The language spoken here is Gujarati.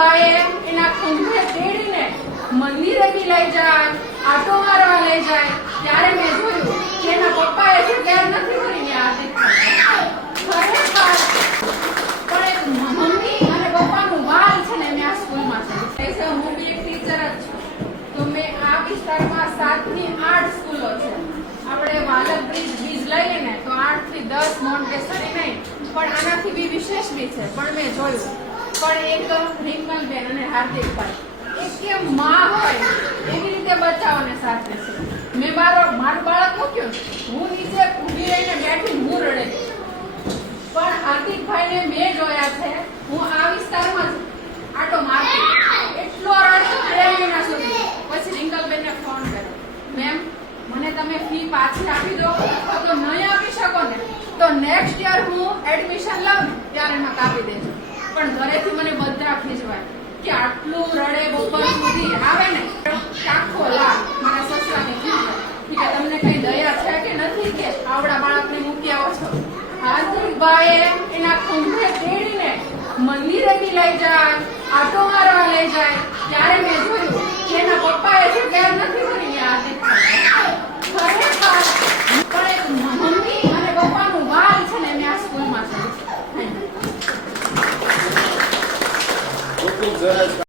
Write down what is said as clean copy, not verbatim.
બાએ એના ખંભે તેડીને મંદિરે બી લઈ જાય, આટો મારવા લઈ જાય, ત્યારે મેં જોયું કે એના પપ્પાએ જે કેર નથી કરીને આદિત ખરેખર પણ એક મમ્મી અને પપ્પાનું વાલ છે ને મેં આ સ્કૂલમાં છે. હું બી એક ટીચર જ છું. તો મેં આ વિસ્તારમાં 7 થી 8 સ્કૂલો છે. આપણે વાલક બ્રિજ લઈએ ને તો 8 થી 10 મોન્ટેસરી નહીં, પણ આનાથી બી વિશેષ બી છે. પણ મેં જોયું પણ એક રિંકલબેન અને હાર્દિકભાઈ એક કે માં હોય એવી રીતે બચ્ચાઓને સાચવે છે. મેં મારું બાળક મૂક્યું, હું નીચે ઊભી રહીને બેઠી, હું રડે. પણ હાર્દિકભાઈને મેં જોયા છે, હું આ વિસ્તારમાં આટો મારતી, એટલો રડતો 2 મહિના સુધી. પછી રિંકલબેનને ફોન કર્યો, મેમ મને તમે ફી પાછી આપી દો, તો નહીં આપી શકો ને તો નેક્સ્ટ યર હું એડમિશન લઉં ત્યારે મને કાપી દેજો. પણ ઘરેથી મને બધા ખીજવાય કે આટલું રડે, બપોર સુધી આવે ને આખો લાખ મારા સસરાને ખીજવાય કે તમને કઈ દયા છે કે નથી કે આવડા બાળકને મૂકી આવો છો. હાર્દિકભાઈએ એના ખંભે તેડીને મંદિરે બી લઈ જાય, આટો મારવા લઈ જાય, ત્યારે મેં જોયું કે એના પપ્પાએ જે કેર નથી કરીને આદિત ખરેખર પણ એક મમ્મી અને પપ્પાનું વાલ છે ને મેં આ સ્કૂલમાં છે. ખૂબ સરસ.